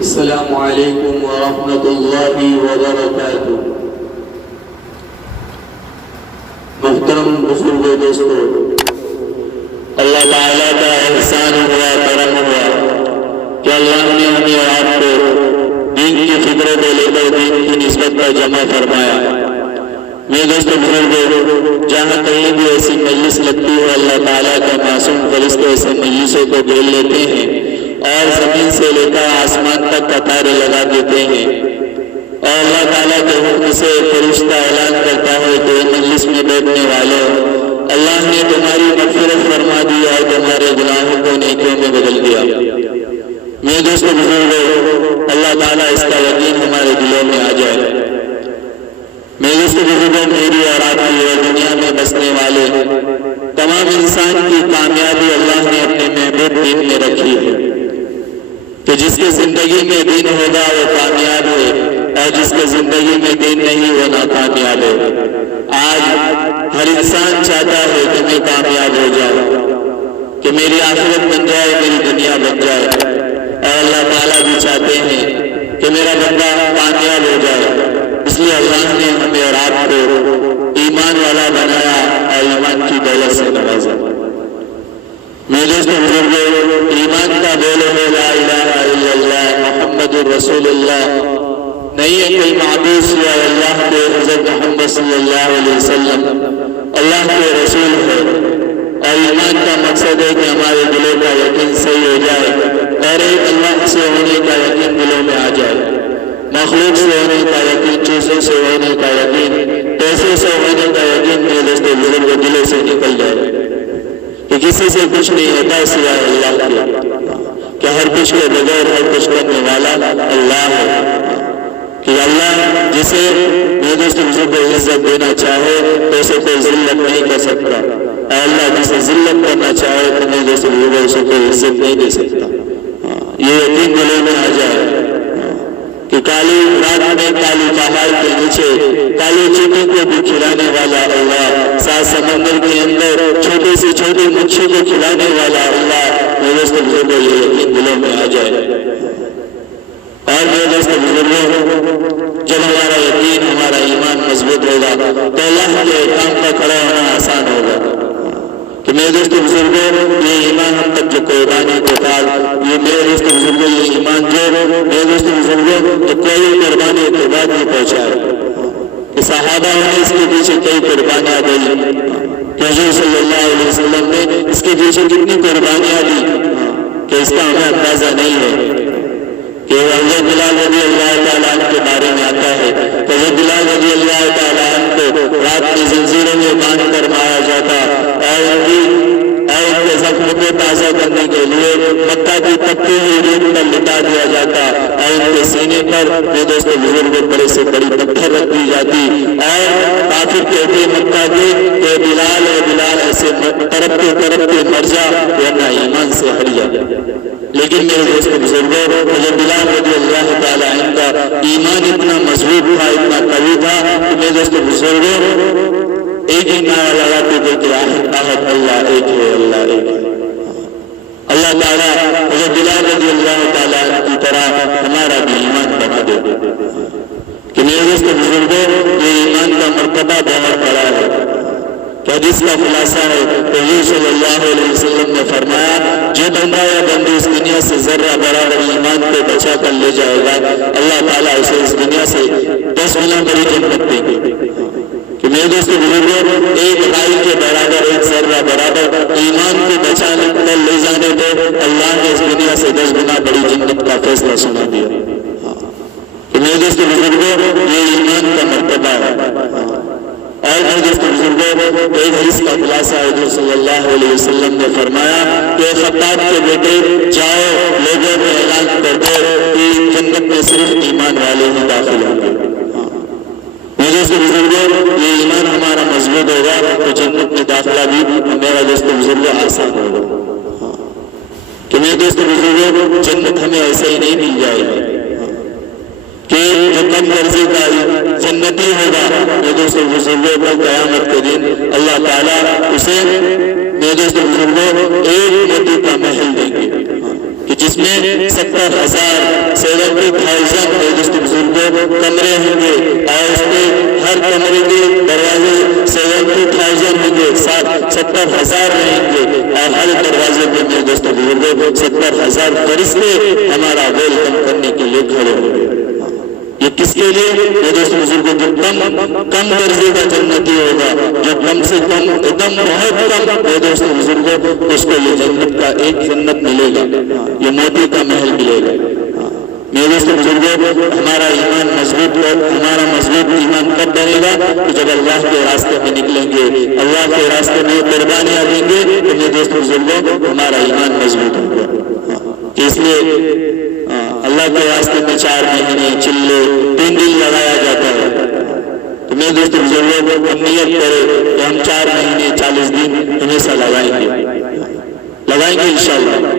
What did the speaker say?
السلام علیکم ورحمۃ اللہ وبرکاتہ۔ محترم بزرگوں دوستو، اللہ تعالیٰ کا احسان ہوا، کرم ہوا کہ اللہ نے ہمیں اور آپ کو دین کی فکروں کو لے کر دین کی نسبت پر جمع فرمایا۔ میرے دوستو بزرگوں، جہاں کہیں بھی ایسی مجلس لگتی ہے، اللہ تعالیٰ کا معصوم فرشتے ایسے مجلسوں کو گھیر لیتے ہیں اور زمین سے لے کر آسمان تک قطاریں لگا دیتے ہیں، اور اللہ تعالیٰ کے حکم سے فرشتہ اعلان کرتا ہے کہ مجلس میں بیٹھنے والوں، اللہ نے تمہاری مغفرت فرما دی اور تمہارے گناہوں کو نیکیوں میں بدل دیا۔ میرے دوستو بزرگوں، اللہ تعالیٰ اس کا یقین ہمارے دلوں میں آ جائے۔ میرے دوستو بزرگوں، میری اور آپ کی اور دنیا میں بسنے والے تمام انسان کی کامیابی اللہ نے اپنے محبوب دین میں رکھی ہے کہ جس کی زندگی میں دین ہوگا وہ کامیاب ہے، اور جس کی زندگی میں دین نہیں وہ ناکامیاب ہے۔ آج ہر انسان چاہتا ہے کہ میں کامیاب ہو جاؤں، کہ میری آخرت بن جائے، میری دنیا بن جائے، اور اللہ تعالیٰ بھی چاہتے ہیں کہ میرا بندہ کامیاب ہو جائے۔ اس لیے اللہ نے ہمیں اور آپ کو ایمان والا بنایا اور ایمان کی دولت سے نوازا۔ میرے دوستو بزرگوں، ایمان کا بول ہے لا الہ الا اللہ محمد الرسول اللہ، نہیں ہے کوئی معبود سوائے اللہ کے، حضرت محمد صلی اللہ علیہ وسلم اللہ کے رسول ہے۔ اور ایمان کا مقصد ہے کہ ہمارے دلوں کا یقین صحیح ہو جائے اور ایک اللہ سے ہونے کا یقین دلوں میں آ جائے، مخلوق سے ہونے کا یقین، چیزوں سے ہونے کا یقین، پیسے سے ہونے کا یقین میرے دوستو بزرگوں دلوں سے نکل جائے کہ کسی سے کچھ نہیں ہوتا سوائے اللہ کے، کہ ہر کچھ کے بغیر ہر کچھ کرنے والا اللہ ہے، کہ اللہ جسے میرے دوست بزرگ کو عزت دینا چاہے تو اسے کوئی ذلت نہیں کر سکتا، اور اللہ جسے ذلت کرنا چاہے تو میرے دوست بزرگ اسے کوئی عزت نہیں دے سکتا۔ یہ یقین دلوں میں آ جائے کہ کالی رات میں کالی پہاڑ کے نیچے کالی چیٹی کو بھی کھلانے والا اللہ، سات سمندر کے اندر چھوٹی سی چھوٹی مچھلی کو کھلانے والا اللہ، میرے دوست بزرگوں یہ یقین دلوں میں آ جائے۔ اور میرے دوست بزرگوں، جب ہمارا یقین، ہمارا ایمان مضبوط ہوگا تو اللہ کے کام کا کھڑا ہونا آسان ہوگا۔ کہ میرے دوست بزرگوں، یہ ایمان ہم تک جو قربانی کو پال، یہ میرے دوست بزرگوں یہ ایمان جو میرے دوست بزرگوں تو کوئی قربانی کے بعد نہیں پہنچا کہ صحابہ نے اس کے پیچھے کئی قربانیاں دی، کہ حضور صلی اللہ علیہ وسلم نے اس کے پیچھے کتنی قربانیاں دی کہ اس کا ہمیں اندازہ نہیں ہے۔ کہ حضرت بلال رضی اللہ تعالیٰ عنہ کے بارے میں آتا ہے کہ حضرت بلال رضی اللہ تعالیٰ عنہ کو رات میں زنجیروں میں باندھ کر مارا جاتا، اور ان کے زخم کو تازہ کرنے کے لیے مکہ کی تپتی ہوئی ریت پر لٹا دیا جاتا، اور ان کے سینے پر میرے دوست بزرگوں بڑے سے بڑی پتھر رکھ دی جاتی، اور کافر کہتے مکہ کے کہ بلال ایسے تڑپتے تڑپتے مر جا ورنہ ایمان سے ہٹ جا۔ لیکن میرے دوست بزرگوں، حضرت بلال رضی اللہ تعالیٰ عنہ کا ایمان اتنا مضبوط تھا، اتنا قوی تھا کہ میرے دوست بزرگوں ایک ہی نعرہ لگاتے تھے کہ احد اللہ ایک ہے، اللہ ایک ہے۔ اللہ تعالیٰ حضرت بلال رضی اللہ تعالیٰ عنہ کی طرح ہمارا بھی ایمان بنا دے کہ میرے دوست بزرگوں یہ ایمان کا مرتبہ بہت بڑا ہے۔ کہ حدیث کا خلاصہ ہے کہ حضور صلی اللہ علیہ وسلم نے فرمایا جو بندہ یا بندی اس دنیا سے ذرہ برابر ایمان کو بچا کر لے جائے گا، اللہ تعالیٰ اسے اس دنیا سے 10 گنا بڑی جنت دے گی۔ کہ میرے دوست بزرگوں، ایک رائی کے برابر، ایک ذرہ برابر ایمان کو بچا کر لے جانے پہ اللہ نے اس دنیا سے 10 گنا بڑی جنت کا فیصلہ سنا دیا۔ کہ میرے دوست بزرگوں یہ ایمان کا مرتبہ ہے۔ اور میرے دوست بزرگوں، ایک حدیث کا خلاصہ حضور صلی اللہ علیہ وسلم نے فرمایا کہ خطاب کے بیٹے جاؤ لوگوں میں اعلان کر دو کہ جنت میں صرف ایمان والے ہی داخل ہوں گے۔ میرے دوست بزرگوں، یہ ایمان ہمارا مضبوط ہوگا تو جنت میں داخلہ بھی میرا دوست بزرگوں آسان ہوگا۔ کہ میرے دوست بزرگوں، جنت ہمیں ایسے ہی نہیں مل جائے گی کہ جو کم درجے کا جنتی ہوگا میرے دوست بزرگوں کو قیامت کے دن اللہ تعالیٰ اسے میرے دوست بزرگوں ایک موتی کا محل دیں گے کہ جس میں 70,000 سیون 70,000 دوستوں بزرگوں کمرے ہوں گے اور اس میں ہر کمرے کے دروازے 70,000 ہوں گے، 70,000 رہیں گے اور ہر دروازے کے میں دوستوں بزرگوں 70,000 فرشتے ہمارا ویلکم کرنے کے لیے کھڑے ہوں گے۔ یہ کس کے لیے؟ یہ دوستوں بزرگوں جو کم درجے کا جنتی ہوگا، جو کم سے کم ایک دم بہت کم، یہ دوستوں بزرگوں اس کو یہ جنت کا ایک جنت ملے گا، یہ موتی کا محل ملے گا۔ میرے دوستوں بزرگوں ہمارا ایمان مضبوط ہو، ہمارا مضبوط ایمان کب بنے گا؟ جب اللہ کے راستے میں نکلیں گے، اللہ کے راستے میں قربانیاں دیں گے تو میرے دوستوں بزرگوں ہمارا ایمان مضبوط ہوگا۔ اس لیے اللہ کے راستے میں 4 مہینے چلے 3 دن لگایا جاتا ہے، تو میرے دوستوں بزرگوں ہم نیت کریں کہ ہم 4 مہینے 40 دن ہمیشہ لگائیں گے انشاءاللہ۔